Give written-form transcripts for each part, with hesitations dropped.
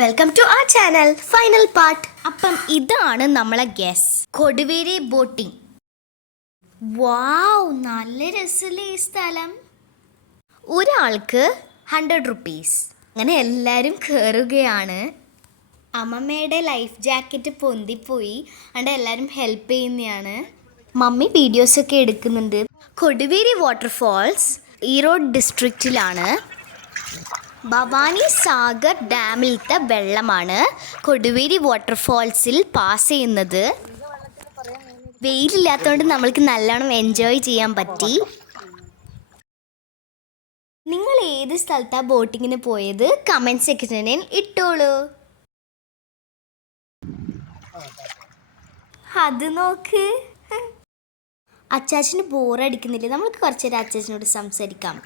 Welcome to our channel final part. അപ്പം ഇതാണ് നമ്മളെ ഗെസ് കൊടുവേരി ബോട്ടിംഗ്. വാവ്, നല്ല രസമല്ലേ ഈ സ്ഥലം. ഒരാൾക്ക് 100 റുപ്പീസ്. അങ്ങനെ എല്ലാവരും കയറുകയാണ്. അമ്മമ്മയുടെ ലൈഫ് ജാക്കറ്റ് പൊന്തിപ്പോയി, അതുകൊണ്ട് എല്ലാവരും ഹെൽപ്പ് ചെയ്യുന്നതാണ്. മമ്മി വീഡിയോസൊക്കെ എടുക്കുന്നുണ്ട്. കൊടുവേരി വാട്ടർഫാൾസ് ഈറോഡ് ഡിസ്ട്രിക്റ്റിലാണ്. ഭവാനി സാഗർ ഡാമിലത്തെ വെള്ളമാണ് കൊടുവേരി വാട്ടർഫാൾസിൽ പാസ് ചെയ്യുന്നത്. വെയിലില്ലാത്തതുകൊണ്ട് നമ്മൾക്ക് നല്ലോണം എൻജോയ് ചെയ്യാൻ പറ്റി. നിങ്ങൾ ഏത് സ്ഥലത്താണ് ബോട്ടിങ്ങിന് പോയത്? കമൻറ്റ് സെക്ഷനിൽ ഇട്ടോളൂ. അത് നോക്ക്, അച്ചാച്ചന് ബോറടിക്കുന്നില്ലേ? നമ്മൾക്ക് കുറച്ച് നേരം അച്ചാച്ചനോട് സംസാരിക്കാം.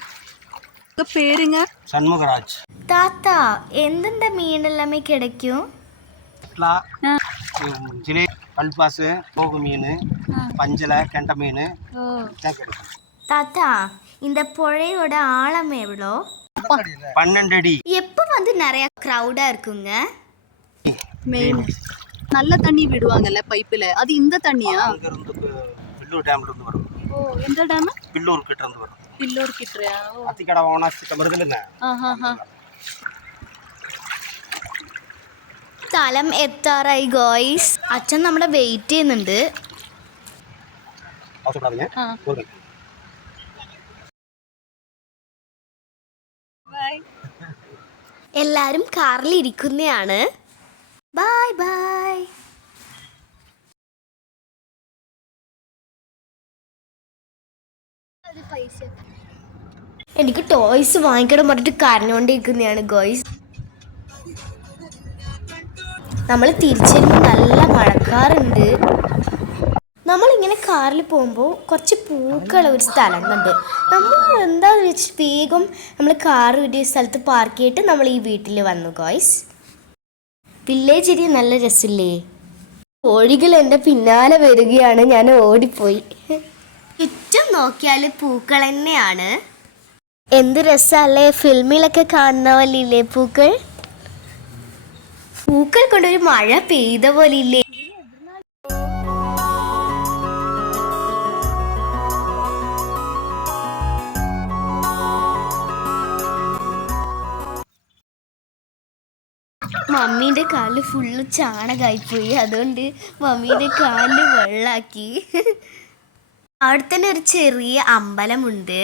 പേരുங்க சண்முகராஜ். தாத்தா, எந்தெந்த மீன் எல்லாமே கிடைக்கும்? ஜிலே, கல்பாசு, போகு மீன், பஞ்சலை, கெண்டை மீன் கிடைக்கும். தாத்தா, இந்த புழையோட ஆழம் எவ்வளோ? 12 அடி. எப்போ வந்து நிறைய க்ரௌடா இருக்குங்க? மெயின் நல்ல தண்ணி விடுவாங்கல்ல பைப்பில், அது இந்த தண்ணியா? அங்க இருந்து பில்லூர் டேம்ல இருந்து வரும். ஓ, எந்த டேம்? பில்லூர் கிட்ட இருந்து வரும். பில்லூர் கிட்டயா? அத்திக்கட ഓണാസ്തിക മൃഗലല്ല. സ്ഥലം എത്താറായി ഗോയ്സ്. അച്ഛൻ നമ്മളെ വെയിറ്റ് ചെയ്യുന്നുണ്ട്. എല്ലാരും കാറിൽ ഇരിക്കുന്നതാണ്. Bye bye. എനിക്ക് ടോയ്സ് വാങ്ങിക്കണം പറഞ്ഞിട്ട് കരഞ്ഞുകൊണ്ടിരിക്കുന്നതാണ് ഗോയ്സ്. നമ്മൾ തിരിച്ചു വരുമ്പോൾ നല്ല മഴക്കാറുണ്ട്. നമ്മളിങ്ങനെ കാറിൽ പോകുമ്പോൾ കുറച്ച് പൂക്കളുള്ള ഒരു സ്ഥലം കണ്ട് നമ്മൾ എന്താണെന്ന് വെച്ചിട്ട് വേഗം നമ്മൾ കാർ ഒരു സ്ഥലത്ത് പാർക്ക് ചെയ്തിട്ട് നമ്മൾ ഈ വീട്ടിൽ വന്നു ഗോയ്സ്. വില്ലേജ് ഏരിയ നല്ല രസമില്ലേ? കോഴികൾ എൻ്റെ പിന്നാലെ വരികയാണ്, ഞാൻ ഓടിപ്പോയി. ചുറ്റും നോക്കിയാൽ പൂക്കൾ തന്നെയാണ്. എന്ത് രസമല്ലേ, ഫിലിമിലൊക്കെ കാണുന്ന പോലെ ഇല്ലേ പൂക്കൾ? പൂക്കൾ കൊണ്ടൊരു മഴ പെയ്ത പോലെ ഇല്ലേ? മമ്മീൻ്റെ കാലിൽ ഫുള്ള് ചാണകമായിപ്പോയി, അതുകൊണ്ട് മമ്മീൻ്റെ കാലിൽ വെള്ളാക്കി. അവിടെ തന്നെ ഒരു ചെറിയ അമ്പലമുണ്ട്.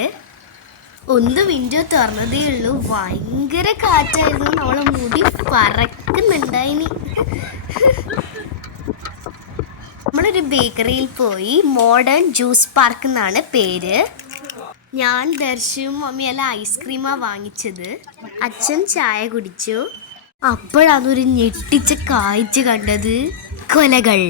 ഒന്ന് വിൻഡോ തുറന്നതേ ഉള്ളൂ, ഭയങ്കര കാറ്റായിരുന്നു, നമ്മളെ മുടി പറക്കുന്നുണ്ടായിനി. നമ്മളൊരു ബേക്കറിയിൽ പോയി. മോഡേൺ ജ്യൂസ് പാർക്ക് എന്നാണ് പേര്. ഞാൻ ദർശും മമ്മിയെല്ലാം ഐസ്ക്രീമാണ് വാങ്ങിച്ചത്. അച്ഛൻ ചായ കുടിച്ചു. അപ്പോഴതൊരു ഞെട്ടിച്ച കാഴ്ച കണ്ടത്. കൊലകൾ.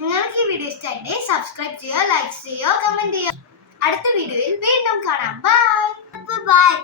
നിങ്ങൾക്ക് ഈ വീഡിയോ ഇഷ്ടമായിട്ട് സബ്സ്ക്രൈബ് ചെയ്യുക, ലൈക്ക് ചെയ്യുക, കമന്റ് ചെയ്യുക. അടുത്ത വീഡിയോയിൽ വീണ്ടും കാണാം. Bye bye.